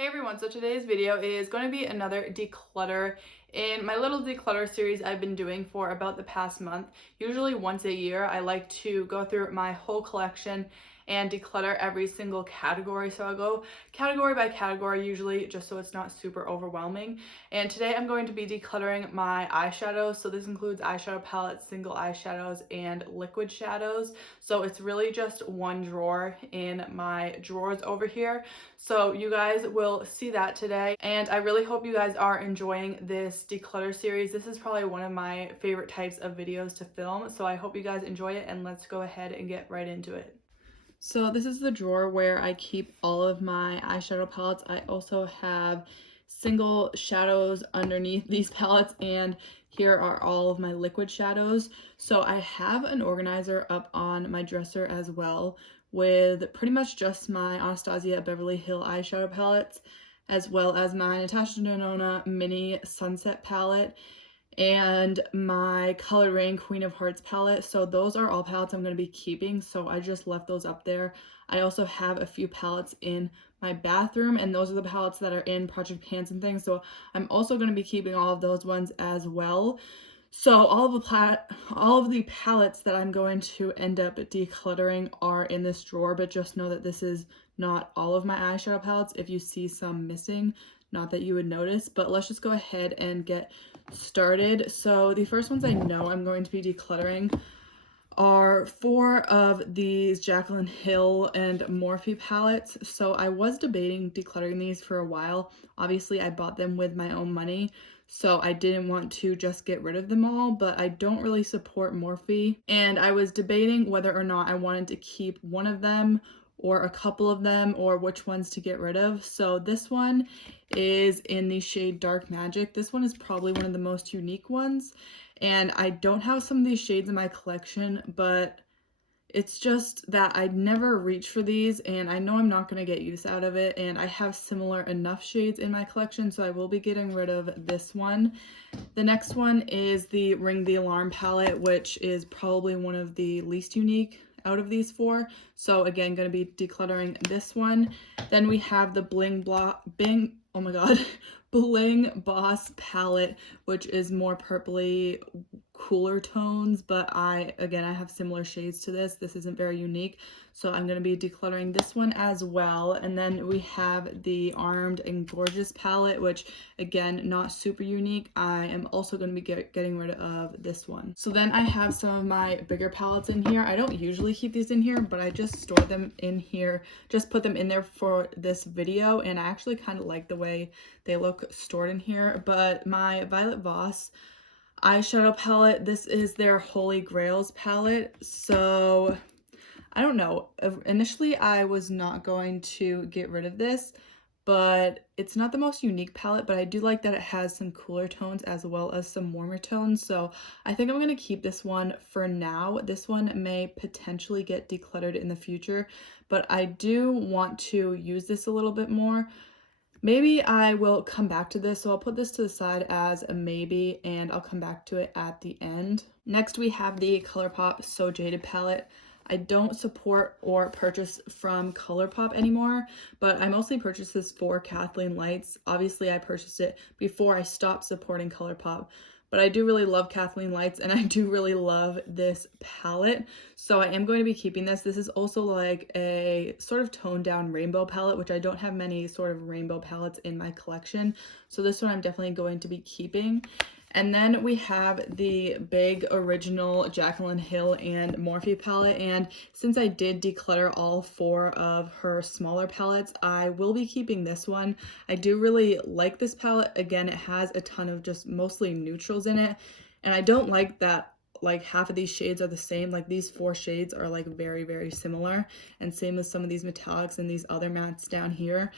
Hey everyone, so today's video is going to be another declutter in my little declutter series I've been doing for about the past month. Usually once a year, I like to go through my whole collection and declutter every single category. So I'll go category by category usually, just so it's not super overwhelming. And today I'm going to be decluttering my eyeshadows. So this includes eyeshadow palettes, single eyeshadows, and liquid shadows. So it's really just one drawer in my drawers over here. So you guys will see that today, and I really hope you guys are enjoying this declutter series. This is probably one of my favorite types of videos to film, so I hope you guys enjoy it, and let's go ahead and get right into it. So this is the drawer where I keep all of my eyeshadow palettes. I also have single shadows underneath these palettes, and here are all of my liquid shadows. So I have an organizer up on my dresser as well with pretty much just my Anastasia Beverly Hill eyeshadow palettes, as well as my Natasha Denona mini sunset palette and my Color Rain Queen of Hearts palette. So those are all palettes I'm going to be keeping, so I just left those up there. I also have a few palettes in my bathroom, and those are the palettes that are in Project Pants and things, so I'm also going to be keeping all of those ones as well. So all of the palettes that I'm going to end up decluttering are in this drawer, but just know that this is not all of my eyeshadow palettes. If you see some missing, not that you would notice, but let's just go ahead and get started. So the first ones I know I'm going to be decluttering are 4 of these Jaclyn Hill and Morphe palettes. So I was debating decluttering these for a while. Obviously I bought them with my own money, so I didn't want to just get rid of them all, but I don't really support Morphe, and I was debating whether or not I wanted to keep one of them or a couple of them, or which ones to get rid of. So this one is in the shade Dark Magic. This one is probably one of the most unique ones, and I don't have some of these shades in my collection, but it's just that I never reach for these, and I know I'm not going to get use out of it, and I have similar enough shades in my collection, so I will be getting rid of this one. The next one is the Ring the Alarm palette, which is probably one of the least unique out of these 4. So again, going to be decluttering this one. Then we have the oh my god, Bling Boss palette, which is more purpley, cooler tones, but I have similar shades to this. This isn't very unique, so I'm going to be decluttering this one as well. And then we have the Armed and Gorgeous palette, which again, not super unique. I am also going to be getting rid of this one. So then I have some of my bigger palettes in here. I don't usually keep these in here, but I just store them in here, just put them in there for this video, and I actually kind of like the way they look stored in here. But my Violet Voss eyeshadow palette, this is their Holy Grails palette. So I don't know, initially I was not going to get rid of this, but it's not the most unique palette, but I do like that it has some cooler tones as well as some warmer tones, so I think I'm going to keep this one for now. This one may potentially get decluttered in the future, but I do want to use this a little bit more. Maybe I will come back to this, so I'll put this to the side as a maybe, and I'll come back to it at the end. Next, we have the ColourPop So Jaded palette. I don't support or purchase from ColourPop anymore, but I mostly purchased this for Kathleen Lights. Obviously, I purchased it before I stopped supporting ColourPop, but I do really love Kathleen Lights, and I do really love this palette, so I am going to be keeping this. This is also like a sort of toned down rainbow palette, which I don't have many sort of rainbow palettes in my collection, so this one I'm definitely going to be keeping. And then we have the big original Jaclyn Hill and Morphe palette, and since I did declutter all 4 of her smaller palettes, I will be keeping this one. I do really like this palette. Again, it has a ton of just mostly neutrals in it, and I don't like that like half of these shades are the same. Like these 4 shades are like very, very similar, and same with some of these metallics and these other mattes down here.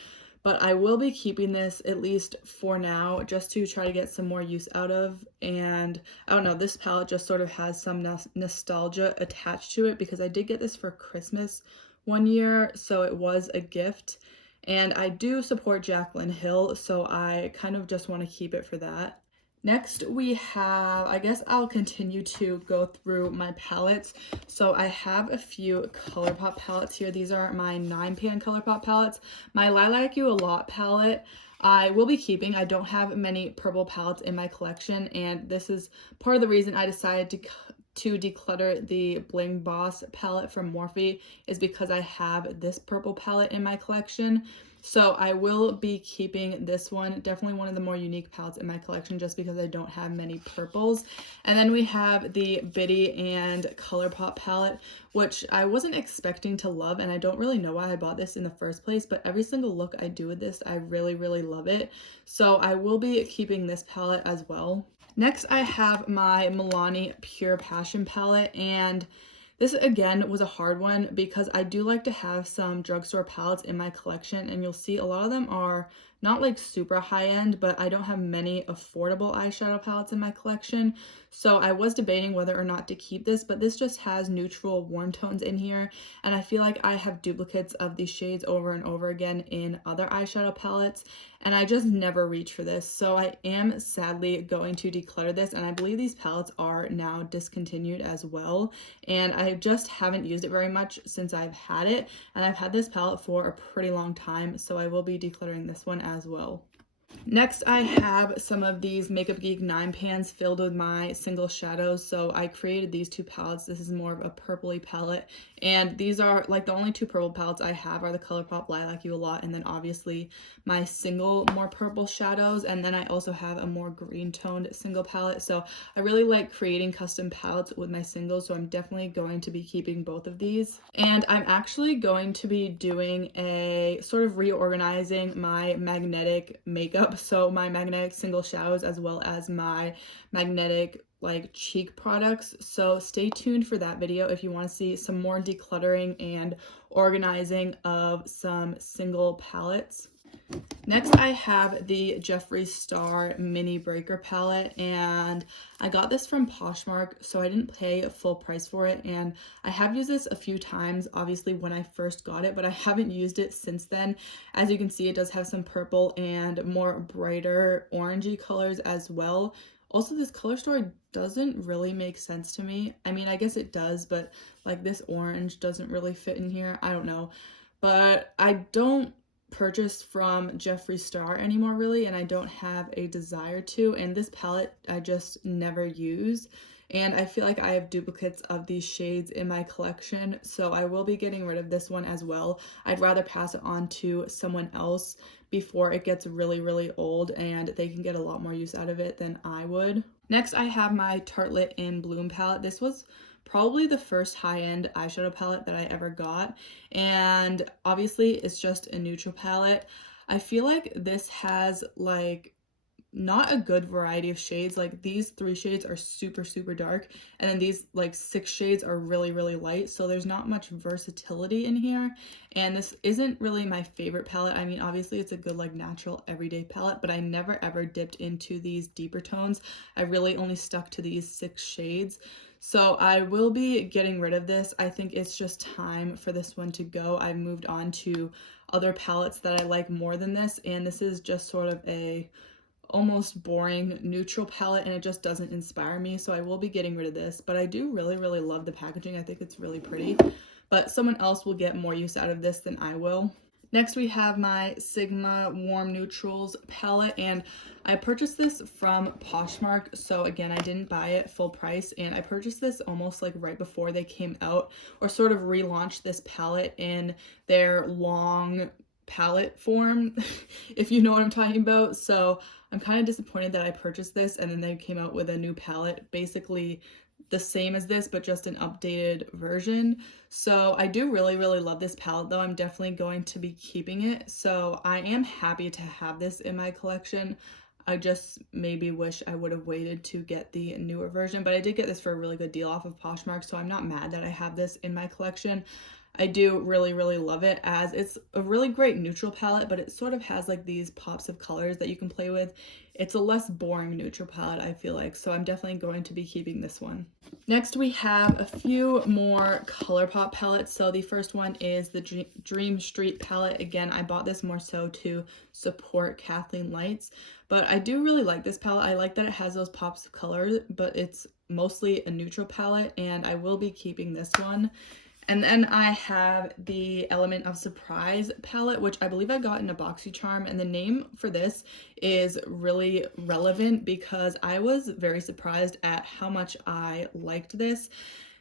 But I will be keeping this at least for now, just to try to get some more use out of. And I don't know, this palette just sort of has some nostalgia attached to it, because I did get this for Christmas one year, so it was a gift. And I do support Jaclyn Hill, so I kind of just want to keep it for that. Next we have, I guess I'll continue to go through my palettes. So I have a few ColourPop palettes here. These are my 9-pan ColourPop palettes. My Lilac You a Lot palette I will be keeping. I don't have many purple palettes in my collection, and this is part of the reason I decided to declutter the Bling Boss palette from Morphe, is because I have this purple palette in my collection. So I will be keeping this one, definitely one of the more unique palettes in my collection, just because I don't have many purples. And then we have the Bitty and ColourPop palette, which I wasn't expecting to love, and I don't really know why I bought this in the first place, but every single look I do with this, I really, really love it. So I will be keeping this palette as well. Next, I have my Milani Pure Passion palette, and this again was a hard one because I do like to have some drugstore palettes in my collection, and you'll see a lot of them are not like super high end, but I don't have many affordable eyeshadow palettes in my collection. So I was debating whether or not to keep this, but this just has neutral warm tones in here, and I feel like I have duplicates of these shades over and over again in other eyeshadow palettes, and I just never reach for this. So I am sadly going to declutter this, and I believe these palettes are now discontinued as well, and I just haven't used it very much since I've had it, and I've had this palette for a pretty long time, so I will be decluttering this one as well. Next, I have some of these Makeup Geek 9-pans filled with my single shadows. So I created these two palettes. This is more of a purpley palette, and these are like the only two purple palettes I have are the ColourPop Lilac You a Lot, and then obviously my single more purple shadows, and then I also have a more green toned single palette. So I really like creating custom palettes with my singles, so I'm definitely going to be keeping both of these. And I'm actually going to be doing a sort of reorganizing my magnetic makeup, so my magnetic single shadows as well as my magnetic like cheek products. So stay tuned for that video if you want to see some more decluttering and organizing of some single palettes. Next, I have the Jeffree Star Mini Breaker palette, and I got this from Poshmark, so I didn't pay full price for it, and I have used this a few times, obviously, when I first got it, but I haven't used it since then. As you can see, it does have some purple and more brighter orangey colors as well. Also, this color story doesn't really make sense to me. I mean, I guess it does, but like this orange doesn't really fit in here. I don't know. But I don't purchase from Jeffree Star anymore really, and I don't have a desire to, and this palette I just never use, and I feel like I have duplicates of these shades in my collection, so I will be getting rid of this one as well. I'd rather pass it on to someone else before it gets really, really old and they can get a lot more use out of it than I would. Next, I have my Tartelette in Bloom palette. This was probably the first high-end eyeshadow palette that I ever got, and obviously it's just a neutral palette. I feel like this has like not a good variety of shades. Like these 3 shades are super, super dark, and then these like 6 shades are really, really light, so there's not much versatility in here, and this isn't really my favorite palette. I mean, obviously it's a good like natural everyday palette, but I never ever dipped into these deeper tones. I really only stuck to these 6 shades. So I will be getting rid of this. I think it's just time for this one to go. I've moved on to other palettes that I like more than this, and this is just sort of a almost boring neutral palette, and it just doesn't inspire me, so I will be getting rid of this. But I do really, really love the packaging. I think it's really pretty, but someone else will get more use out of this than I will. Next, we have my Sigma Warm Neutrals palette, and I purchased this from Poshmark. So again, I didn't buy it full price, and I purchased this almost like right before they came out, or sort of relaunched this palette in their long palette form, if you know what I'm talking about. So I'm kind of disappointed that I purchased this and then they came out with a new palette, basically the same as this, but just an updated version. So I do really, really love this palette though. I'm definitely going to be keeping it. So I am happy to have this in my collection. I just maybe wish I would have waited to get the newer version, but I did get this for a really good deal off of Poshmark, so I'm not mad that I have this in my collection. I do really love it, as it's a really great neutral palette, but it sort of has like these pops of colors that you can play with. It's a less boring neutral palette, I feel like, so I'm definitely going to be keeping this one. Next, we have a few more ColourPop palettes. So the first one is the Dream Street palette. Again, I bought this more so to support Kathleen Lights, but I do really like this palette. I like that it has those pops of color, but it's mostly a neutral palette, and I will be keeping this one. And then I have the Element of Surprise palette, which I believe I got in a BoxyCharm, and the name for this is really relevant because I was very surprised at how much I liked this.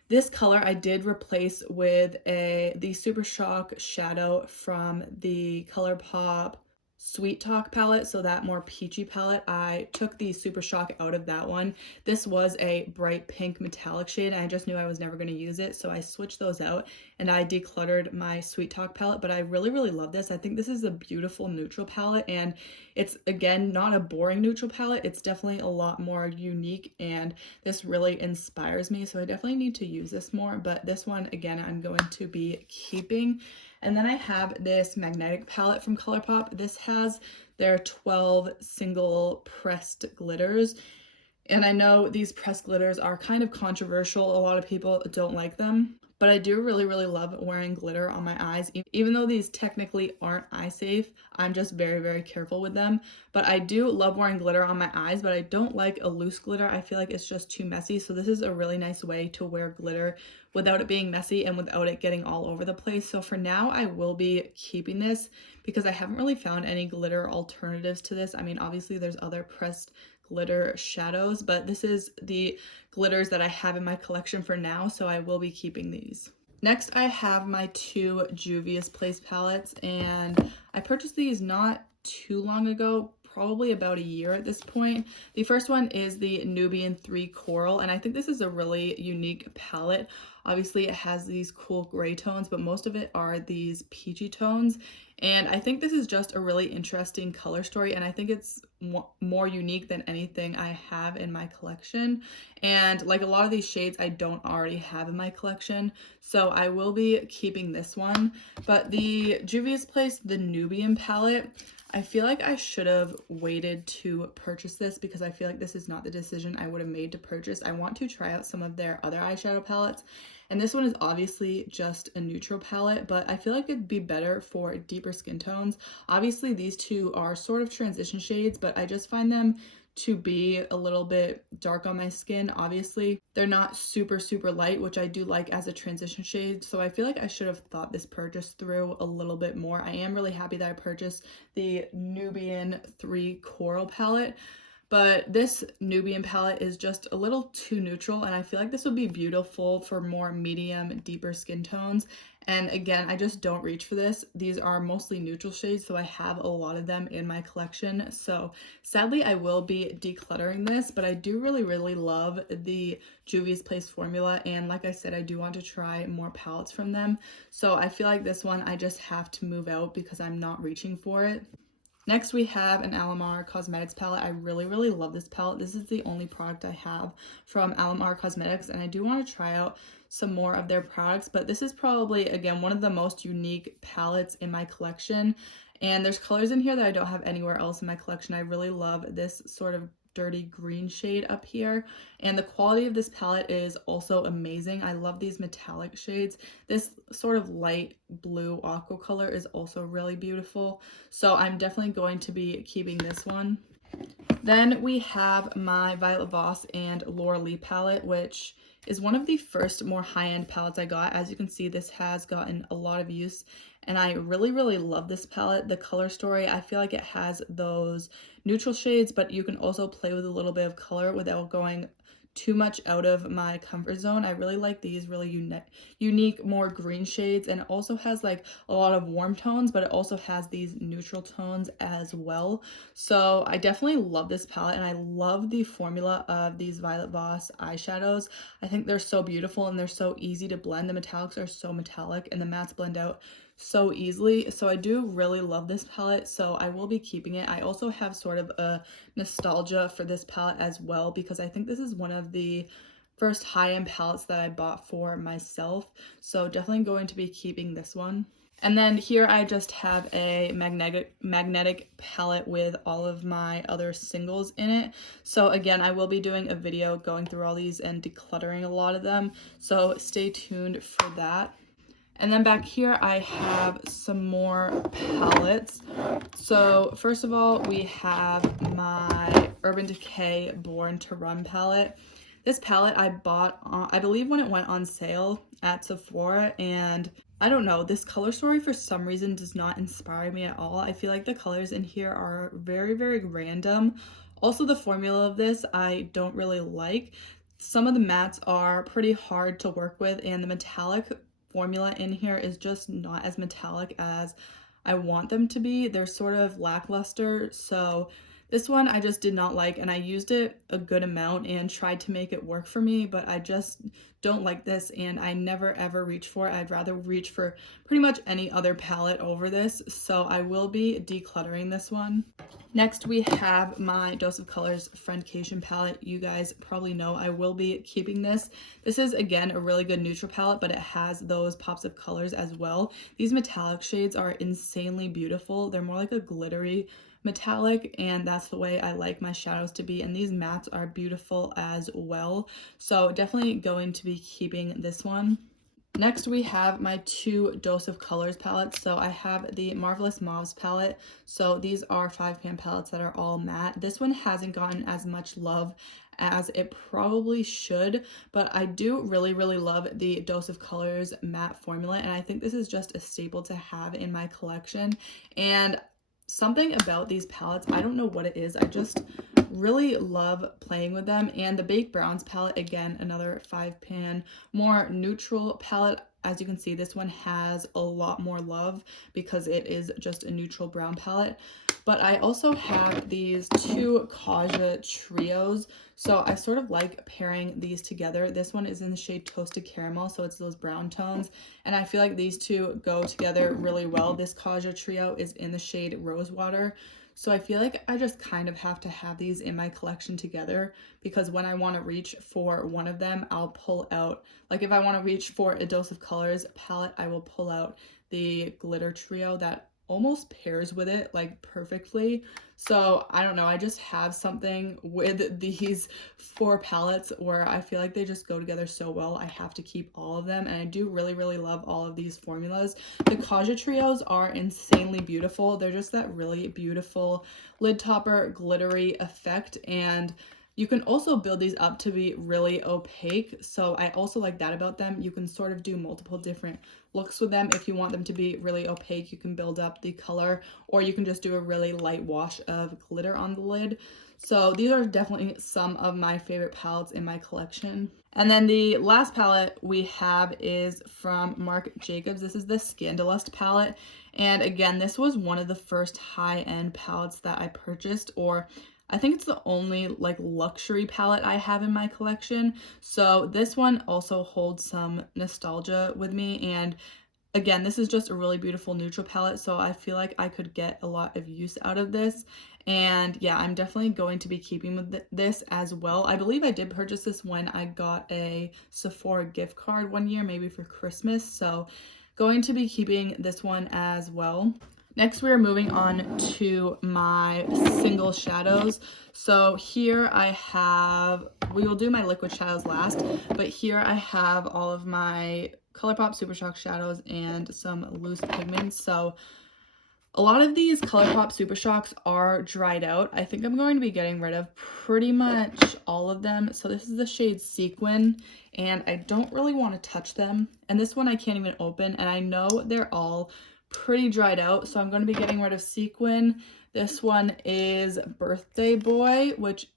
This color I did replace with the Super Shock Shadow from the ColourPop Sweet Talk palette, so that more peachy palette. I took the Super Shock out of that one. This was a bright pink metallic shade, and I just knew I was never going to use it, so I switched those out and I decluttered my Sweet Talk palette. But I really love this. I think this is a beautiful neutral palette, and it's, again, not a boring neutral palette. It's definitely a lot more unique, and this really inspires me, so I definitely need to use this more. But this one, again, I'm going to be keeping. And then I have this magnetic palette from ColourPop. This has their 12 single pressed glitters. And I know these pressed glitters are kind of controversial. A lot of people don't like them, but I do really love wearing glitter on my eyes. Even though these technically aren't eye safe, I'm just very careful with them. But I do love wearing glitter on my eyes, but I don't like a loose glitter. I feel like it's just too messy. So this is a really nice way to wear glitter without it being messy and without it getting all over the place. So for now, I will be keeping this because I haven't really found any glitter alternatives to this. I mean, obviously there's other pressed glitter shadows, but this is the glitters that I have in my collection for now, so I will be keeping these. Next, I have my two Juvia's Place palettes, and I purchased these not too long ago, probably about a year at this point. The first one is the Nubian 3 Coral, and I think this is a really unique palette. Obviously, it has these cool gray tones, but most of it are these peachy tones. And I think this is just a really interesting color story, and I think it's more unique than anything I have in my collection. And like a lot of these shades I don't already have in my collection, so I will be keeping this one. But the Juvia's Place, the Nubian palette, I feel like I should have waited to purchase this because I feel like this is not the decision I would have made to purchase. I want to try out some of their other eyeshadow palettes, and this one is obviously just a neutral palette, but I feel like it'd be better for deeper skin tones. Obviously these two are sort of transition shades, but I just find them to be a little bit dark on my skin. Obviously they're not super light, which I do like as a transition shade, so I feel like I should have thought this purchase through a little bit more. I am really happy that I purchased the Nubian 3 Coral palette, but this Nubian palette is just a little too neutral, and I feel like this would be beautiful for more medium, deeper skin tones. And again, I just don't reach for this. These are mostly neutral shades, so I have a lot of them in my collection. So sadly, I will be decluttering this, but I do really love the Juvia's Place formula. And like I said, I do want to try more palettes from them. So I feel like this one, I just have to move out because I'm not reaching for it. Next, we have an Alamar Cosmetics palette. I really love this palette. This is the only product I have from Alamar Cosmetics, and I do want to try out some more of their products, but this is probably, again, one of the most unique palettes in my collection, and there's colors in here that I don't have anywhere else in my collection. I really love this sort of dirty green shade up here, and the quality of this palette is also amazing. I love these metallic shades. This sort of light blue aqua color is also really beautiful, so I'm definitely going to be keeping this one. Then we have my Violet Voss and Laura Lee palette, which is one of the first more high-end palettes I got. As you can see, this has gotten a lot of use, and I really love this palette. The color story, I feel like it has those neutral shades, but you can also play with a little bit of color without going too much out of my comfort zone. I really like these really unique, more green shades, and it also has like a lot of warm tones, but it also has these neutral tones as well. So I definitely love this palette, and I love the formula of these Violet Voss eyeshadows. I think they're so beautiful and they're so easy to blend. The metallics are so metallic and the mattes blend out so easily. So I do really love this palette, so I will be keeping it. I also have sort of a nostalgia for this palette as well because I think this is one of the first high-end palettes that I bought for myself. So definitely going to be keeping this one. And then here I just have a magnetic palette with all of my other singles in it. So again, I will be doing a video going through all these and decluttering a lot of them. So stay tuned for that. And then back here I have some more palettes. So first of all, we have my Urban Decay Born to Run palette. This palette I bought, I believe when it went on sale at Sephora, and I don't know, this color story for some reason does not inspire me at all. I feel like the colors in here are very, very random. Also, the formula of this I don't really like. Some of the mattes are pretty hard to work with, and the metallic formula in here is just not as metallic as I want them to be. They're sort of lackluster, so this one I just did not like, and I used it a good amount and tried to make it work for me, but I just don't like this, and I never ever reach for it. I'd rather reach for pretty much any other palette over this, so I will be decluttering this one. Next, we have my Dose of Colors Friendcation palette. You guys probably know I will be keeping this. This is, again, a really good neutral palette, but it has those pops of colors as well. These metallic shades are insanely beautiful. They're more like a glittery metallic, and that's the way I like my shadows to be, and these mattes are beautiful as well. So definitely going to be keeping this one. Next, we have my two Dose of Colors palettes. So I have the Marvelous Mauves palette. So these are 5-pan palettes that are all matte. This one hasn't gotten as much love as it probably should, but I do really, really love the Dose of Colors matte formula, and I think this is just a staple to have in my collection. And something about these palettes, I don't know what it is, I just really love playing with them. And the Baked Browns palette, again, another 5-pan, more neutral palette. As you can see, this one has a lot more love because it is just a neutral brown palette. But I also have these two Kaja trios. So I sort of like pairing these together. This one is in the shade Toasted Caramel, so it's those brown tones. And I feel like these two go together really well. This Kaja trio is in the shade Rosewater. So I feel like I just kind of have to have these in my collection together, because when I want to reach for one of them, I'll pull out, like if I want to reach for a Dose of Colors palette, I will pull out the glitter trio that almost pairs with it like perfectly. So I don't know, I just have something with these 4 palettes where I feel like they just go together so well. I have to keep all of them, and I do really, really love all of these formulas. The Kaja trios are insanely beautiful. They're just that really beautiful lid topper glittery effect, and you can also build these up to be really opaque, so I also like that about them. You can sort of do multiple different looks with them. If you want them to be really opaque, you can build up the color, or you can just do a really light wash of glitter on the lid. So these are definitely some of my favorite palettes in my collection. And then the last palette we have is from Marc Jacobs. This is the Scandalust palette. And again, this was one of the first high-end palettes that I purchased, or I think it's the only like luxury palette I have in my collection. So this one also holds some nostalgia with me, and again, this is just a really beautiful neutral palette, so I feel like I could get a lot of use out of this. And yeah, I'm definitely going to be keeping with this as well. I believe I did purchase this when I got a Sephora gift card one year, maybe for Christmas, so going to be keeping this one as well. Next, we are moving on to my single shadows. So here I have, we will do my liquid shadows last, but here I have all of my ColourPop Super Shock shadows and some loose pigments. So a lot of these ColourPop Super Shocks are dried out. I think I'm going to be getting rid of pretty much all of them. So this is the shade Sequin, and I don't really want to touch them. And this one I can't even open, and I know they're all pretty dried out, so I'm going to be getting rid of Sequin. This one is Birthday Boy, which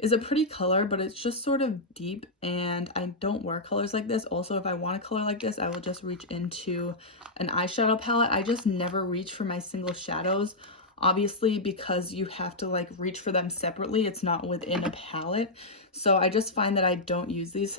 is a pretty color, but it's just sort of deep, and I don't wear colors like this. Also, if I want a color like this, I will just reach into an eyeshadow palette. I just never reach for my single shadows Obviously, because you have to like reach for them separately, it's not within a palette. So I just find that I don't use these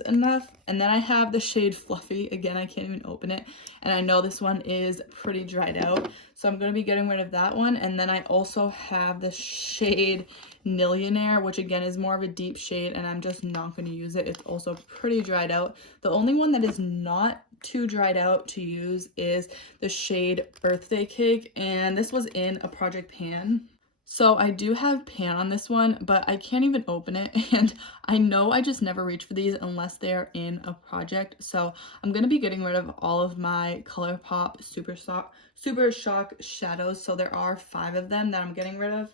enough. And then I have the shade Fluffy. Again, I can't even open it. And I know this one is pretty dried out. So I'm going to be getting rid of that one. And then I also have the shade Millionaire, which again is more of a deep shade, and I'm just not going to use it. It's also pretty dried out. The only one that is not too dried out to use is the shade Birthday Cake, and this was in a project pan. So I do have pan on this one, but I can't even open it, and I know I just never reach for these unless they're in a project. So I'm going to be getting rid of all of my ColourPop Super Shock shadows. So there are 5 of them that I'm getting rid of.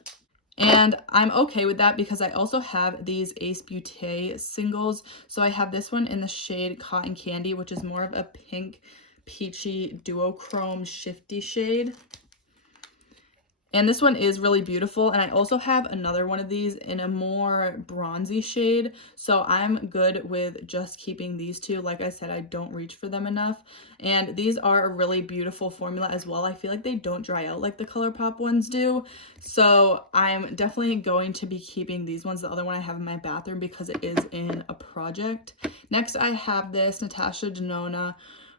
And I'm okay with that because I also have these Ace Beauté singles. So I have this one in the shade Cotton Candy, which is more of a pink, peachy, duochrome shifty shade. And this one is really beautiful. And I also have another one of these in a more bronzy shade. So I'm good with just keeping these two. Like I said, I don't reach for them enough. And these are a really beautiful formula as well. I feel like they don't dry out like the ColourPop ones do. So I'm definitely going to be keeping these ones. The other one I have in my bathroom because it is in a project. Next, I have this Natasha Denona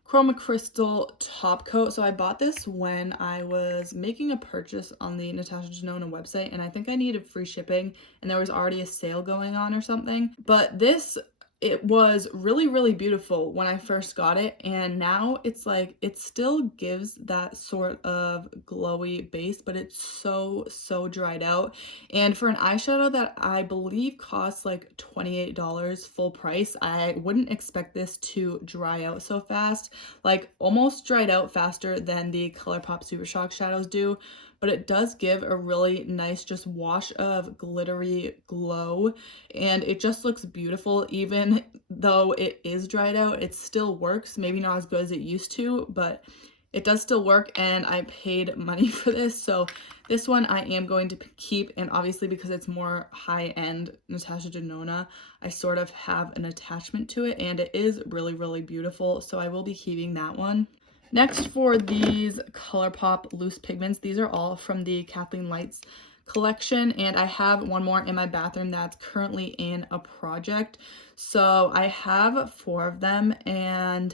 Chroma Crystal top coat. So I bought this when I was making a purchase on the Natasha Denona website, and I think I needed free shipping and there was already a sale going on or something. But this, it was really, really beautiful when I first got it, and now it's like it still gives that sort of glowy base, but it's so dried out. And for an eyeshadow that I believe costs like $28 full price, I wouldn't expect this to dry out so fast. Like almost dried out faster than the ColourPop Super Shock shadows do, but it does give a really nice just wash of glittery glow, and it just looks beautiful. Even though it is dried out, it still works. Maybe not as good as it used to, but it does still work, and I paid money for this. So this one I am going to keep, and obviously because it's more high-end Natasha Denona, I sort of have an attachment to it, and it is really, really beautiful. So I will be keeping that one. Next, for these ColourPop loose pigments, these are all from the Kathleen Lights collection, and I have one more in my bathroom that's currently in a project. So I have 4 of them, and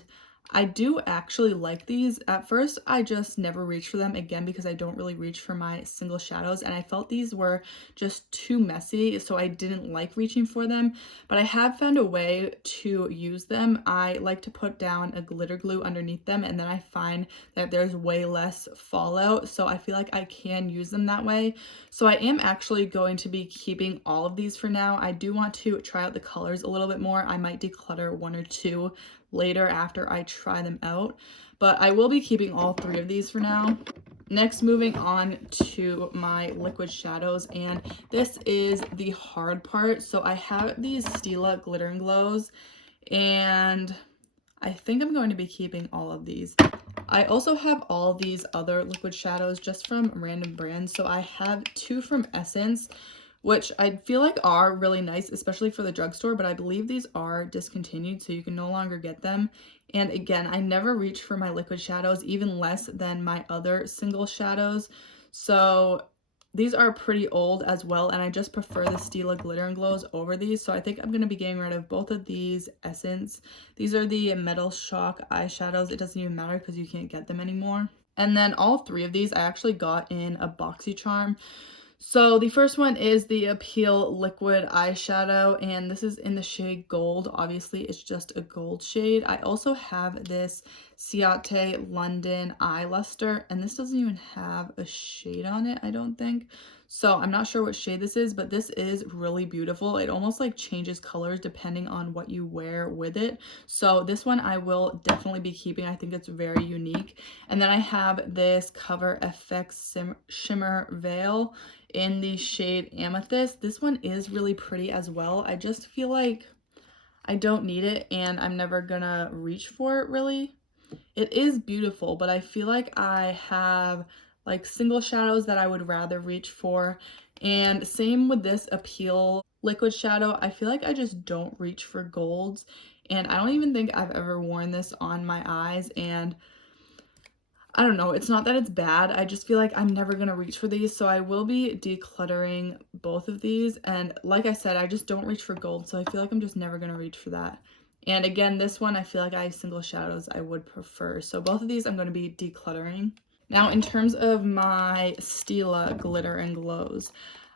I do actually like these. At first, I just never reached for them, again, because I don't really reach for my single shadows, and I felt these were just too messy, so I didn't like reaching for them. But I have found a way to use them. I like to put down a glitter glue underneath them, and then I find that there's way less fallout, so I feel like I can use them that way. So I am actually going to be keeping all of these for now. I do want to try out the colors a little bit more. I might declutter 1 or 2 later after I try them out, but I will be keeping all 3 of these for now. Next, moving on to my liquid shadows, and this is the hard part. So I have these Stila Glitter and Glows, and I think I'm going to be keeping all of these. I also have all these other liquid shadows just from random brands. So I have 2 from Essence, which I feel like are really nice, especially for the drugstore, but I believe these are discontinued, so you can no longer get them. And again, I never reach for my liquid shadows, even less than my other single shadows. So these are pretty old as well, and I just prefer the Stila Glitter and Glows over these. So I think I'm going to be getting rid of both of these Essence. These are the Metal Shock eyeshadows. It doesn't even matter because you can't get them anymore. And then all 3 of these I actually got in a BoxyCharm. So the first one is the Appeal Liquid Eyeshadow, and this is in the shade Gold. Obviously, it's just a gold shade. I also have this Ciate London Eye Luster, and this doesn't even have a shade on it, I don't think. So I'm not sure what shade this is, but this is really beautiful. It almost like changes colors depending on what you wear with it. So this one I will definitely be keeping. I think it's very unique. And then I have this Cover FX Shimmer Veil in the shade Amethyst. This one is really pretty as well. I just feel like I don't need it, and I'm never gonna reach for it really. It is beautiful, but I feel like I have like single shadows that I would rather reach for. And same with this Appeal liquid shadow. I feel like I just don't reach for golds, and I don't even think I've ever worn this on my eyes, and I don't know, it's not that it's bad, I just feel like I'm never gonna reach for these, so I will be decluttering both of these, and like I said, I just don't reach for gold, so I feel like I'm just never gonna reach for that. And again, this one, I feel like I have single shadows I would prefer, so both of these I'm gonna be decluttering. Now, in terms of my Stila Glitter and Glows,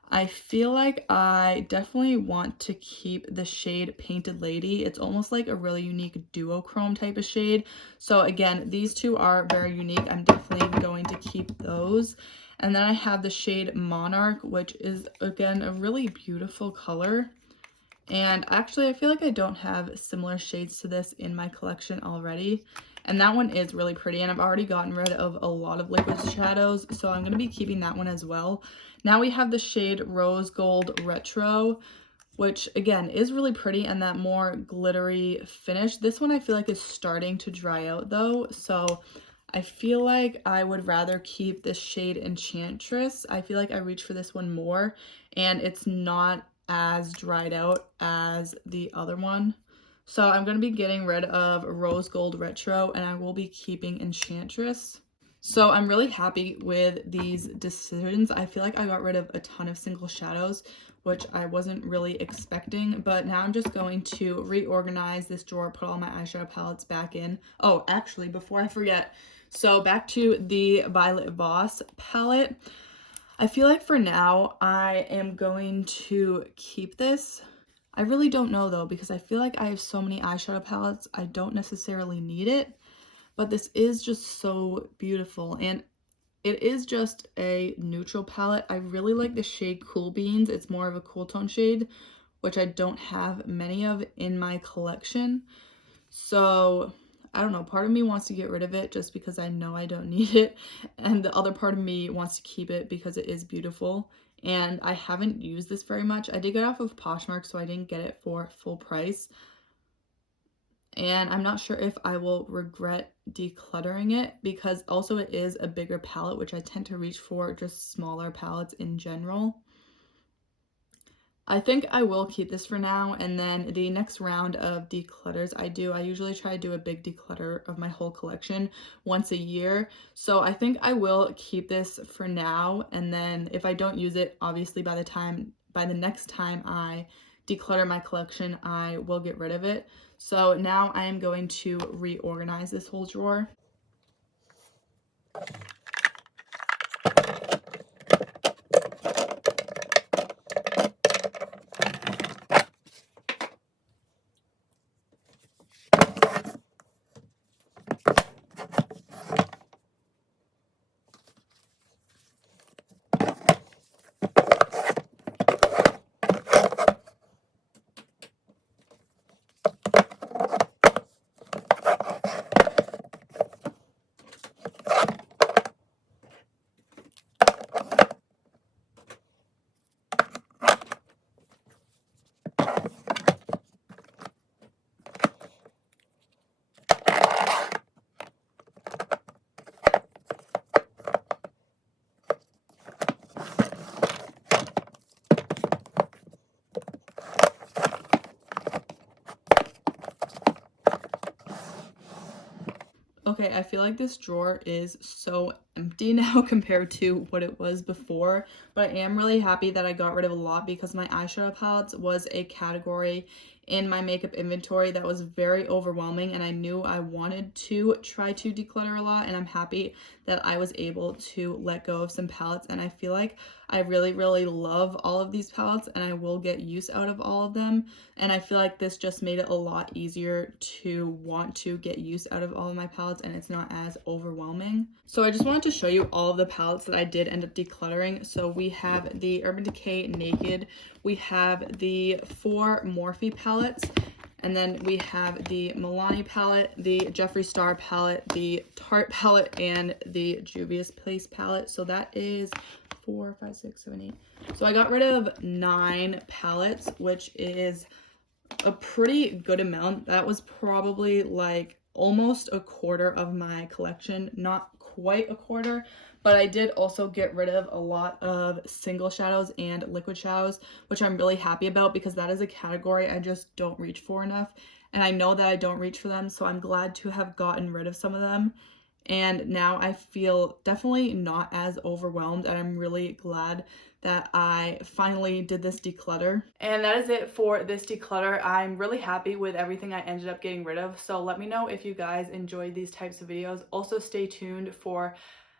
I feel like I definitely want to keep the shade Painted Lady. It's almost like a really unique duochrome type of shade. So again, these two are very unique. I'm definitely going to keep those. And then I have the shade Monarch, which is, again, a really beautiful color. And actually, I feel like I don't have similar shades to this in my collection already. And that one is really pretty, and I've already gotten rid of a lot of liquid shadows, so I'm going to be keeping that one as well. Now we have the shade Rose Gold Retro, which again is really pretty, and that more glittery finish. This one I feel like is starting to dry out though, so I feel like I would rather keep this shade Enchantress. I feel like I reach for this one more, and it's not as dried out as the other one. So I'm going to be getting rid of Rose Gold Retro, and I will be keeping Enchantress. So I'm really happy with these decisions. I feel like I got rid of a ton of single shadows, which I wasn't really expecting, but now I'm just going to reorganize this drawer, put all my eyeshadow palettes back in. Oh, actually, before I forget, so back to the Violet Voss palette. I feel like for now, I am going to keep this. I really don't know though, because I feel like I have so many eyeshadow palettes, I don't necessarily need it, but this is just so beautiful, and it is just a neutral palette. I really like the shade Cool Beans. It's more of a cool tone shade, which I don't have many of in my collection. So I don't know, part of me wants to get rid of it just because I know I don't need it, and the other part of me wants to keep it because it is beautiful. And I haven't used this very much. I did get it off of Poshmark, so I didn't get it for full price. And I'm not sure if I will regret decluttering it, because also it is a bigger palette, which I tend to reach for just smaller palettes in general. I think I will keep this for now, and then the next round of declutters I usually try to do a big declutter of my whole collection once a year. So I think I will keep this for now, and then if I don't use it, obviously by the next time I declutter my collection, I will get rid of it. So now I am going to reorganize this whole drawer. Okay, I feel like this drawer is so empty now compared to what it was before, but I am really happy that I got rid of a lot, because my eyeshadow palettes was a category in my makeup inventory that was very overwhelming, and I knew I wanted to try to declutter a lot, and I'm happy that I was able to let go of some palettes. And I feel like I really love all of these palettes, and I will get use out of all of them, and I feel like this just made it a lot easier to want to get use out of all of my palettes, and it's not as overwhelming. So I just wanted to show you all of the palettes that I did end up decluttering. So we have the Urban Decay Naked, we have the 4 Morphe palettes, and then we have the Milani palette, the Jeffree Star palette, the Tarte palette, and the Juvia's Place palette. So that is 4, 5, 6, 7, 8. So I got rid of 9 palettes, which is a pretty good amount. That was probably like almost a quarter of my collection. Not quite a quarter, but I did also get rid of a lot of single shadows and liquid shadows, which I'm really happy about, because that is a category I just don't reach for enough. And I know that I don't reach for them, so I'm glad to have gotten rid of some of them. and now I feel definitely not as overwhelmed, and I'm really glad that I finally did this declutter. And that is it for this declutter. I'm really happy with everything I ended up getting rid of, so let me know if you guys enjoyed these types of videos. Also stay tuned for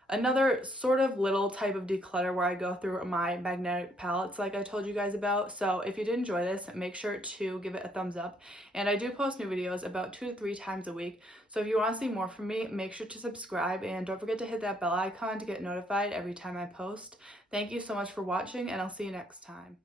another sort of little type of declutter where I go through my magnetic palettes like I told you guys about. So if you did enjoy this, make sure to give it a thumbs up. And I do post new videos about 2 to 3 times a week. So if you want to see more from me, make sure to subscribe and don't forget to hit that bell icon to get notified every time I post. Thank you so much for watching, and I'll see you next time.